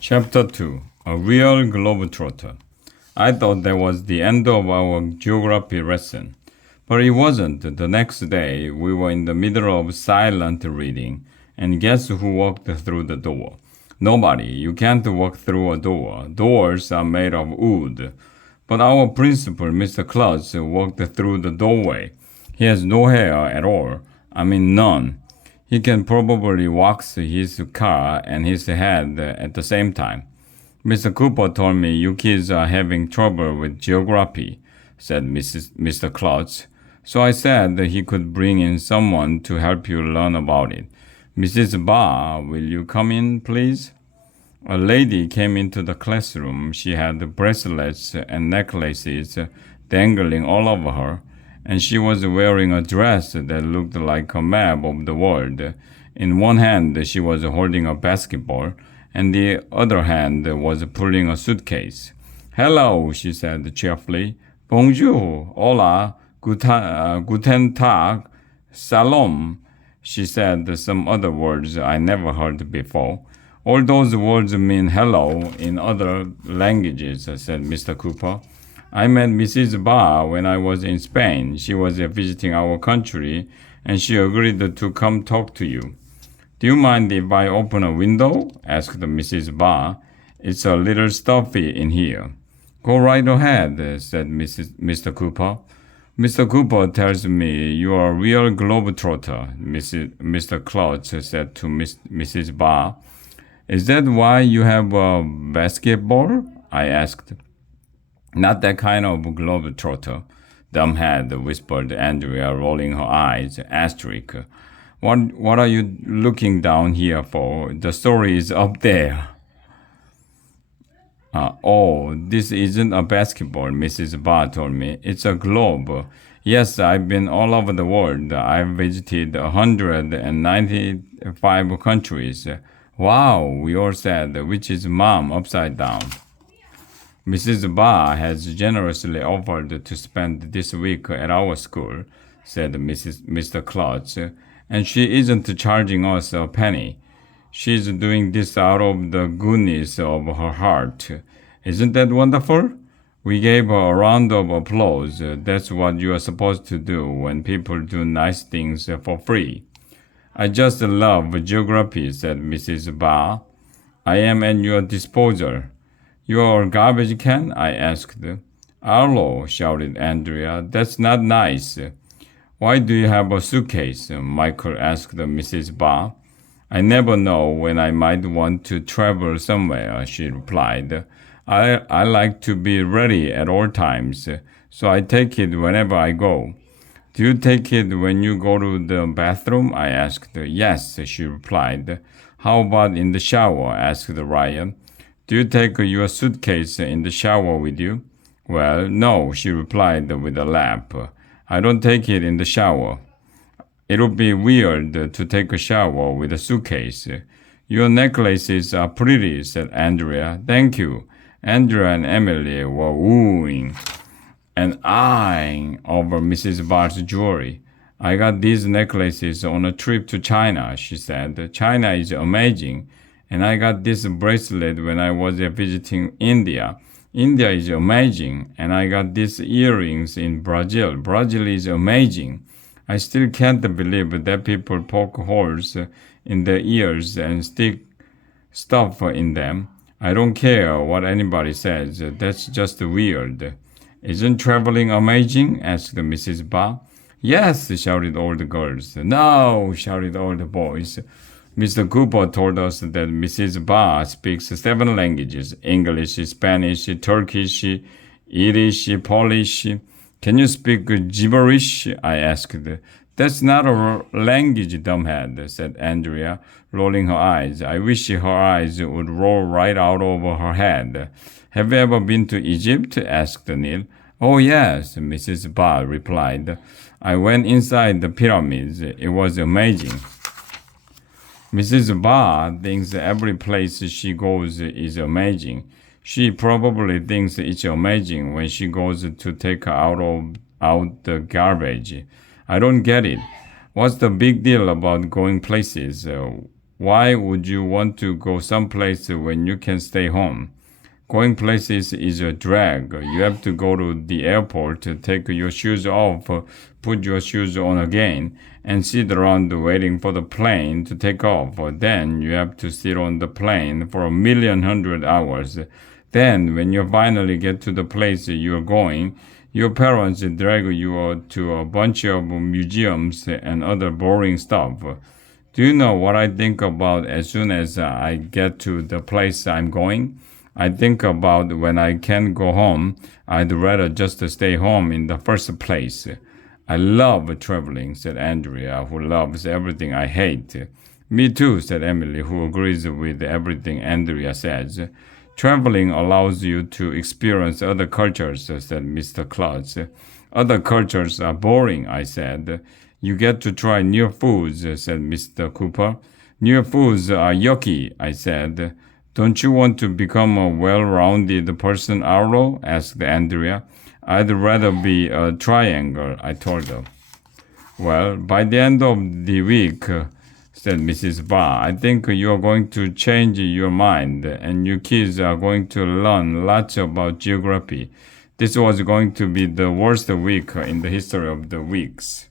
Chapter 2 A Real Globetrotter. I thought that was the end of our geography lesson. But it wasn't. The next day, we were in the middle of silent reading, and guess who walked through the door? Nobody. You can't walk through a door. Doors are made of wood. But our principal, Mr. Klutz, walked through the doorway. He has no hair at all. I mean, none. He can probably wax his car and his head at the same time. Mr. Cooper told me you kids are having trouble with geography, said Mr. Klutz. So I said he could bring in someone to help you learn about it. Mrs. Barr, will you come in, please? A lady came into the classroom. She had bracelets and necklaces dangling all over her, and she was wearing a dress that looked like a map of the world. In one hand, she was holding a basketball, and the other hand was pulling a suitcase. Hello, she said cheerfully. Bonjour, hola, guten Tag, salom. She said some other words I never heard before. All those words mean hello in other languages, said Mr. Cooper. I met Mrs. Barr when I was in Spain. She was visiting our country, and she agreed to come talk to you. Do you mind if I open a window? Asked Mrs. Barr. It's a little stuffy in here. Go right ahead, said Mr. Cooper. Mr. Cooper tells me you are a real globetrotter, Mr. Klutz said to Mrs. Barr. Is that why you have a basketball? I asked. Not that kind of globetrotter, dumbhead, whispered Andrea, rolling her eyes. Asterisk. What are you looking down here for? The story is up there. Oh, this isn't a basketball, Mrs. Barr told me. It's a globe. Yes, I've been all over the world. I've visited 195 countries. Wow, we all said, which is mom upside down. Mrs. Barr has generously offered to spend this week at our school, said Mr. Klutz, and she isn't charging us a penny. She's doing this out of the goodness of her heart. Isn't that wonderful? We gave her a round of applause. That's what you are supposed to do when people do nice things for free. I just love geography, said Mrs. Barr. I am at your disposal. Your garbage can? I asked. Arlo, shouted Andrea. That's not nice. Why do you have a suitcase? Michael asked Mrs. Barr. I never know when I might want to travel somewhere, she replied. I like to be ready at all times, so I take it whenever I go. Do you take it when you go to the bathroom? I asked. Yes, she replied. How about in the shower? Asked Ryan. Do you take your suitcase in the shower with you? Well, no, she replied with a laugh. I don't take it in the shower. It would be weird to take a shower with a suitcase. Your necklaces are pretty, said Andrea. Thank you. Andrea and Emily were wooing and eyeing over Mrs. Barr's jewelry. I got these necklaces on a trip to China, she said. China is amazing. And I got this bracelet when I was visiting India. India is amazing. And I got these earrings in Brazil. Brazil is amazing. I still can't believe that people poke holes in their ears and stick stuff in them. I don't care what anybody says. That's just weird. Isn't traveling amazing? Asked Mrs. Barr. Yes, shouted all the girls. No, shouted all the boys. Mr. Cooper told us that Mrs. Barr speaks 7 languages, English, Spanish, Turkish, Yiddish, Polish. Can you speak gibberish? I asked. That's not a language, dumbhead, said Andrea, rolling her eyes. I wish her eyes would roll right out over her head. Have you ever been to Egypt? Asked Neil. Oh, yes, Mrs. Barr replied. I went inside the pyramids. It was amazing. Mrs. Barr thinks every place she goes is amazing. She probably thinks it's amazing when she goes to take out the garbage. I don't get it. What's the big deal about going places? Why would you want to go someplace when you can stay home? Going places is a drag. You have to go to the airport, take your shoes off, put your shoes on again, and sit around waiting for the plane to take off. Then you have to sit on the plane for 1,100,000 hours. Then, when you finally get to the place you're going, your parents drag you to a bunch of museums and other boring stuff. Do you know what I think about as soon as I get to the place I'm going? I think about when I can go home, I'd rather just stay home in the first place. I love traveling, said Andrea, who loves everything I hate. Me too, said Emily, who agrees with everything Andrea says. Traveling allows you to experience other cultures, said Mr. Klutz. Other cultures are boring, I said. You get to try new foods, said Mr. Cooper. New foods are yucky, I said. Don't you want to become a well-rounded person, Arlo? Asked Andrea. I'd rather be a triangle, I told her. Well, by the end of the week, said Mrs. Barr, I think you're going to change your mind and you kids are going to learn lots about geography. This was going to be the worst week in the history of the weeks.